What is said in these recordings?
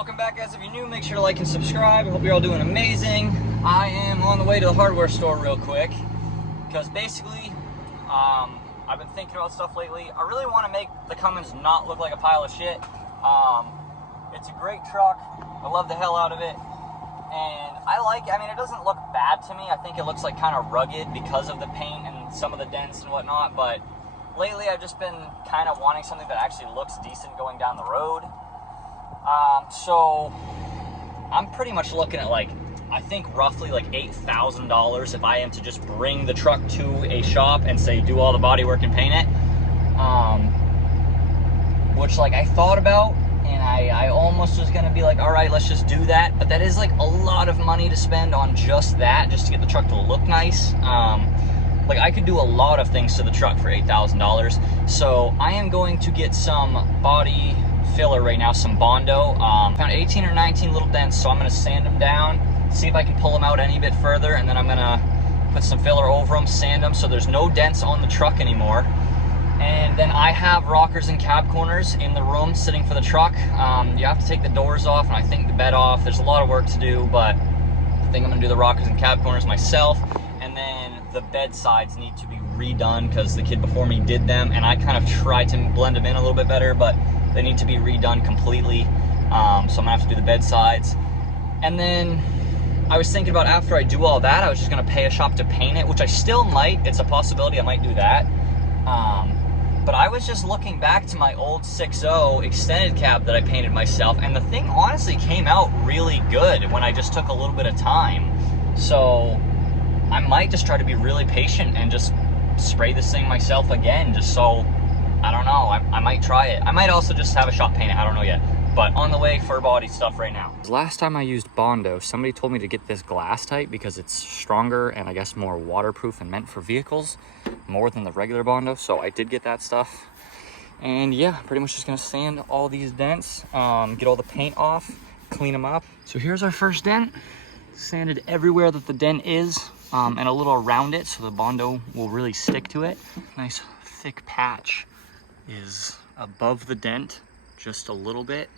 Welcome back, guys. If you're new, make sure to like and subscribe. I hope you're all doing amazing. I am on the way to the hardware store real quick because basically I've been thinking about stuff lately. I really want to make the Cummins not look like a pile of shit. It's a great truck. I love the hell out of it. And I mean, it doesn't look bad to me. I think it looks like kind of rugged because of the paint and some of the dents and whatnot. But lately I've just been kind of wanting something that actually looks decent going down the road. So I'm pretty much looking at I think roughly $8,000 if I am to just bring the truck to a shop and say do all the body work and paint it. Which I thought about, and I almost was gonna be all right, let's just do that. But that is a lot of money to spend on just that, just to get the truck to look nice. I could do a lot of things to the truck for $8,000. So I am going to get some body filler right now, some Bondo. Found 18 or 19 little dents, so I'm gonna sand them down, see if I can pull them out any bit further, and then I'm gonna put some filler over them, sand them so there's no dents on the truck anymore. And then I have rockers and cab corners in the room sitting for the truck. You have to take the doors off and I think the bed off. There's a lot of work to do, but I think I'm gonna do the rockers and cab corners myself. And then the bed sides need to be redone because the kid before me did them, and I kind of tried to blend them in a little bit better, but they need to be redone completely. So I'm gonna have to do the bed sides. And then I was thinking about, after I do all that, I was just gonna pay a shop to paint it, which I still might. It's a possibility I might do that. But I was just looking back to my old 6.0 extended cab that I painted myself, and the thing honestly came out really good when I just took a little bit of time. So I might just try to be really patient and just spray this thing myself again, just so, I don't know, I might try it. I might also just have a shop paint it, I don't know yet. But on the way for body stuff right now. Last time I used Bondo, somebody told me to get this glass type because it's stronger and I guess more waterproof and meant for vehicles more than the regular Bondo. So I did get that stuff. And yeah, pretty much just gonna sand all these dents, get all the paint off, clean them up. So here's our first dent. Sanded everywhere that the dent is, and a little around it so the Bondo will really stick to it. Nice thick patch is above the dent, just a little bit.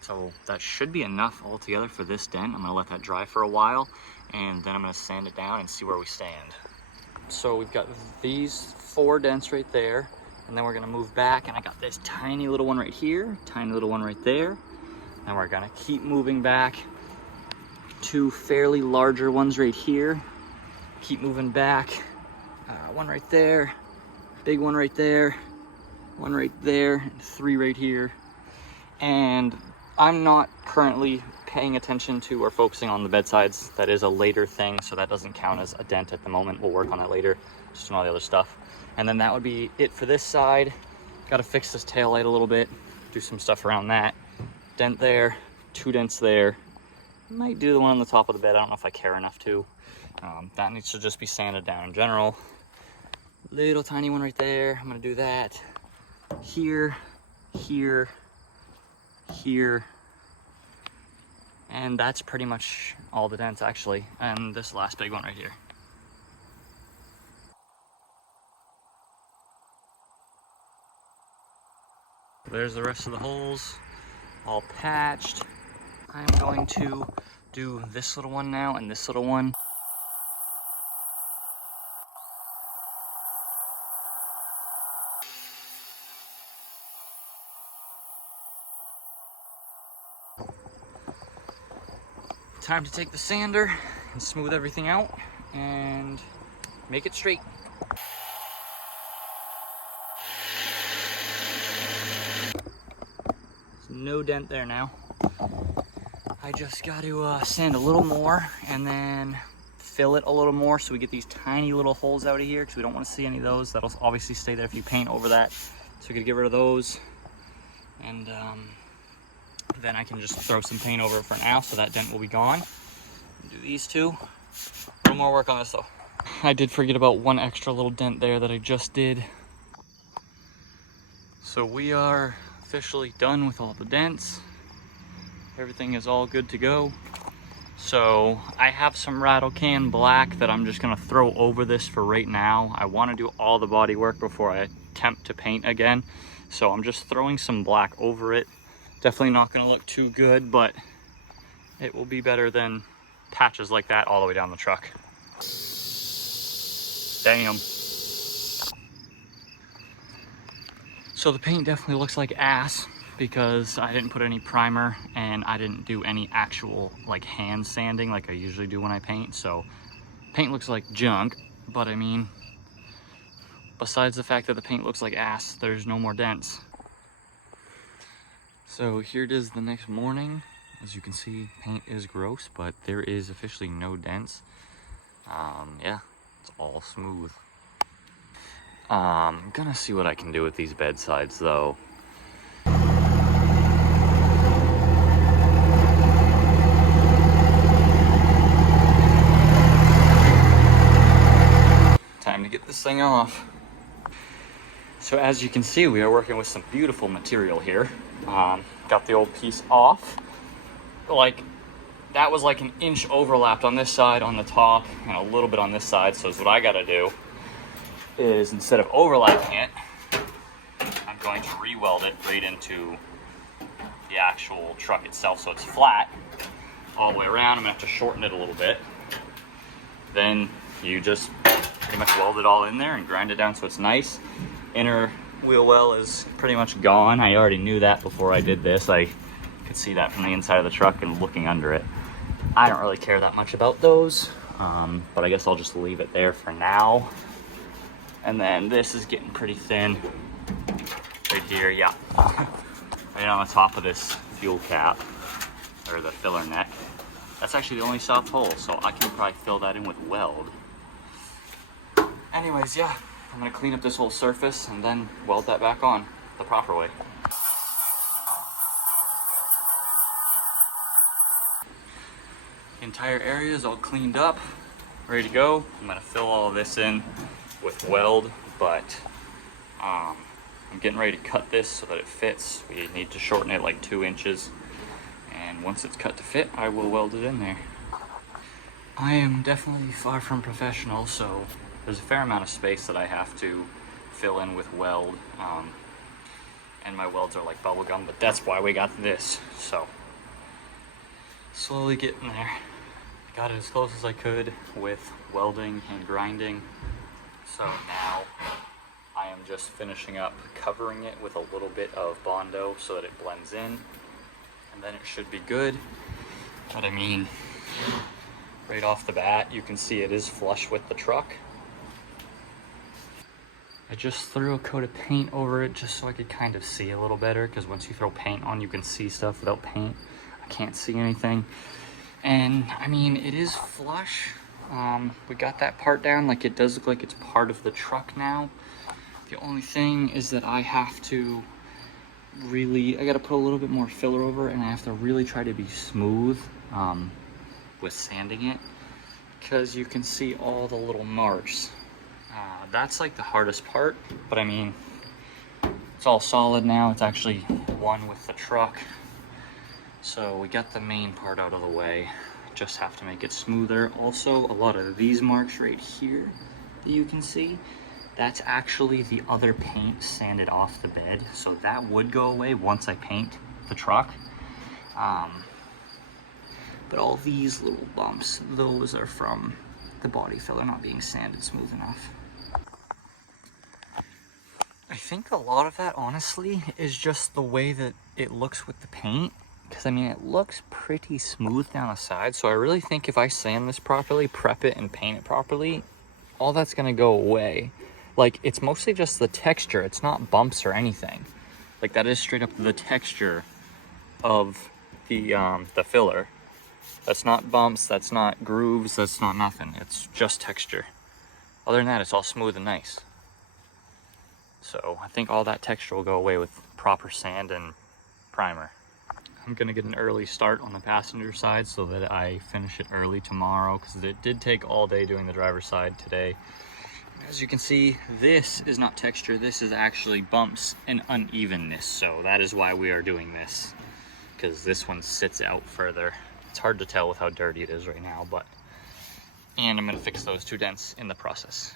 So that should be enough altogether for this dent. I'm gonna let that dry for a while, and then I'm gonna sand it down and see where we stand. So we've got these 4 dents right there, and then we're gonna move back, and I got this tiny little one right here, tiny little one right there. And we're gonna keep moving back. 2 fairly larger ones right here. Keep moving back. One right there, big one right there, one right there, and 3 right here. And I'm not currently paying attention to or focusing on the bedsides. That is a later thing, so that doesn't count as a dent at the moment. We'll work on that later, just on all the other stuff. And then that would be it for this side. Got to fix this tail light a little bit, do some stuff around that. Dent there, 2 dents there. Might do the one on the top of the bed. I don't know if I care enough to. That needs to just be sanded down in general. Little tiny one right there. I'm gonna do that. Here, here, here. And that's pretty much all the dents actually. And this last big one right here. There's the rest of the holes, all patched. I'm going to do this little one now and this little one. Time to take the sander and smooth everything out and make it straight. There's no dent there now. I just got to sand a little more and then fill it a little more so we get these tiny little holes out of here, because we don't want to see any of those. That'll obviously stay there if you paint over that. So we gotta get rid of those. And then I can just throw some paint over it for now, so that dent will be gone. Do these 2. A little more work on this though. I did forget about one extra little dent there that I just did. So we are officially done with all the dents. Everything is all good to go. So I have some rattle can black that I'm just gonna throw over this for right now. I wanna do all the body work before I attempt to paint again. So I'm just throwing some black over it Definitely not gonna look too good, but it will be better than patches like that all the way down the truck. Damn. So the paint definitely looks like ass because I didn't put any primer and I didn't do any actual like hand sanding like I usually do when I paint. So paint looks like junk, but I mean, besides the fact that the paint looks like ass, there's no more dents. So here it is the next morning. As you can see, paint is gross, but there is officially no dents. Yeah, it's all smooth. I'm gonna see what I can do with these bedsides though. Time to get this thing off. So as you can see, we are working with some beautiful material here. Got the old piece off. Like, that was like an inch overlapped on this side on the top and a little bit on this side. So what I gotta do is, instead of overlapping it, I'm going to re-weld it right into the actual truck itself so it's flat all the way around. I'm gonna have to shorten it a little bit. Then you just pretty much weld it all in there and grind it down so it's nice. Inner wheel well is pretty much gone. I already knew that before I did this. I could see that from the inside of the truck and looking under it. I don't really care that much about those, but I guess I'll just leave it there for now. And then this is getting pretty thin right here, yeah. Right on the top of this fuel cap, or the filler neck. That's actually the only soft hole, so I can probably fill that in with weld. Anyways, yeah, I'm gonna clean up this whole surface and then weld that back on the proper way. The entire area is all cleaned up, ready to go. I'm gonna fill all of this in with weld, but I'm getting ready to cut this so that it fits. We need to shorten it like 2 inches, and once it's cut to fit, I will weld it in there. I am definitely far from professional, so there's a fair amount of space that I have to fill in with weld, and my welds are like bubble gum, but that's why we got this. So slowly getting there. I got it as close as I could with welding and grinding. So now I am just finishing up covering it with a little bit of Bondo so that it blends in, and then it should be good. But I mean, right off the bat, you can see it is flush with the truck. I just threw a coat of paint over it just so I could kind of see a little better, because once you throw paint on, you can see stuff. Without paint, I can't see anything. And I mean, it is flush. We got that part down. Like, it does look like it's part of the truck now. The only thing is that I have to I gotta put a little bit more filler over, and I have to really try to be smooth with sanding it, because you can see all the little marks. That's like the hardest part, but I mean, it's all solid now. It's actually one with the truck. So we got the main part out of the way. Just have to make it smoother. Also, a lot of these marks right here that you can see, that's actually the other paint sanded off the bed. So that would go away once I paint the truck. But all these little bumps, those are from the body filler not being sanded smooth enough. I think a lot of that, honestly, is just the way that it looks with the paint. Because, I mean, it looks pretty smooth down the side. So I really think if I sand this properly, prep it, and paint it properly, all that's going to go away. Like, it's mostly just the texture. It's not bumps or anything. Like, that is straight up the texture of the filler. That's not bumps, that's not grooves, that's not nothing. It's just texture. Other than that, it's all smooth and nice. So I think all that texture will go away with proper sand and primer. I'm gonna get an early start on the passenger side so that I finish it early tomorrow, because it did take all day doing the driver's side today. As you can see, this is not texture, this is actually bumps and unevenness. So that is why we are doing this, because this one sits out further. It's hard to tell with how dirty it is right now, and I'm gonna fix those 2 dents in the process.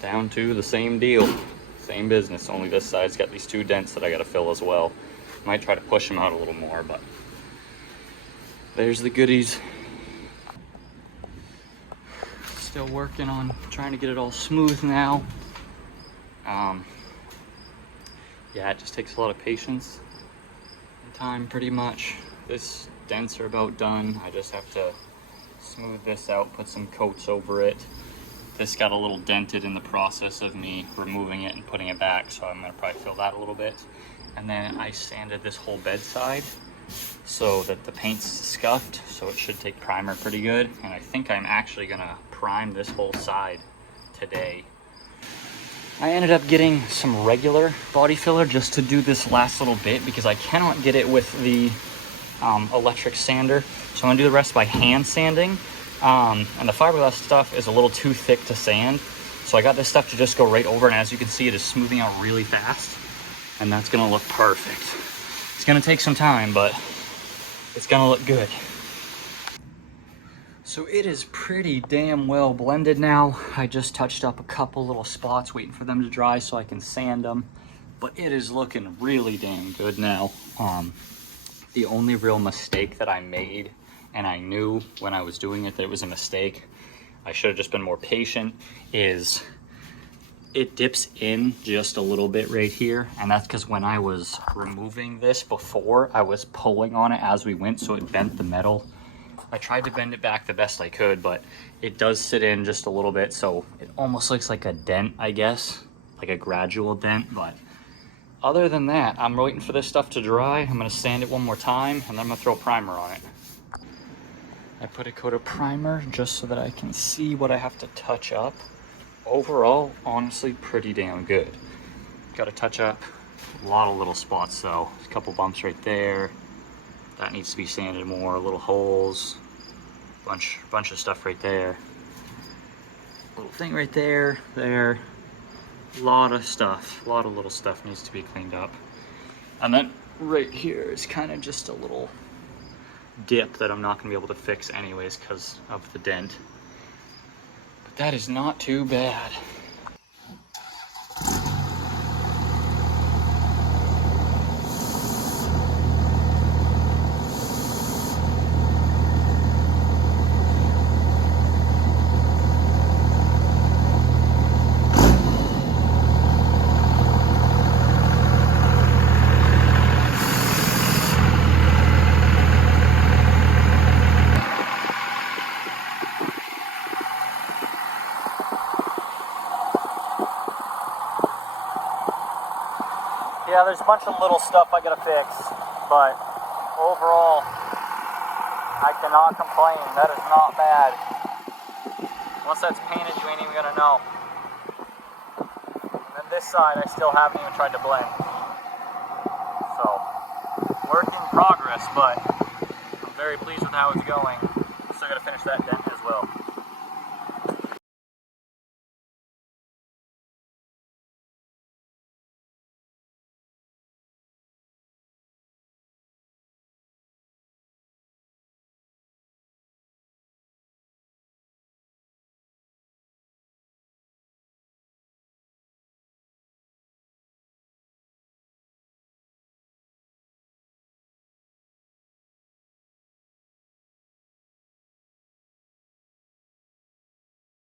Down to the same deal, same business, only this side's got these 2 dents that I gotta fill as well. Might try to push them out a little more, but there's the goodies. Still working on trying to get it all smooth now. Yeah, it just takes a lot of patience and time pretty much. This dents are about done. I just have to smooth this out, put some coats over it. This got a little dented in the process of me removing it and putting it back, so I'm gonna probably fill that a little bit. And then I sanded this whole bedside so that the paint's scuffed, so it should take primer pretty good. And I think I'm actually gonna prime this whole side today. I ended up getting some regular body filler just to do this last little bit because I cannot get it with the electric sander. So I'm gonna do the rest by hand sanding. And the fiberglass stuff is a little too thick to sand. So I got this stuff to just go right over, and as you can see, it is smoothing out really fast. And that's gonna look perfect. It's gonna take some time, but it's gonna look good. So it is pretty damn well blended now. I just touched up a couple little spots waiting for them to dry so I can sand them, but it is looking really damn good now. The only real mistake that I made, and I knew when I was doing it that it was a mistake, I should have just been more patient, is it dips in just a little bit right here, and that's because when I was removing this before, I was pulling on it as we went, so it bent the metal. I tried to bend it back the best I could, but it does sit in just a little bit, so it almost looks like a dent, I guess, like a gradual dent. But other than that, I'm waiting for this stuff to dry. I'm gonna sand it one more time, and then I'm gonna throw primer on it. I put a coat of primer just so that I can see what I have to touch up. Overall, honestly, pretty damn good. Got to touch up a lot of little spots though. There's a couple bumps right there. That needs to be sanded more, little holes, bunch of stuff right there. Little thing right there, there. A lot of stuff, a lot of little stuff needs to be cleaned up. And then right here is kind of just a little dip that I'm not gonna be able to fix anyways because of the dent. But that is not too bad. Yeah, there's a bunch of little stuff I gotta fix, but overall, I cannot complain. That is not bad. Once that's painted, you ain't even gonna know. And then this side, I still haven't even tried to blend. So, work in progress, but I'm very pleased with how it's going. Still gotta finish that dent as well.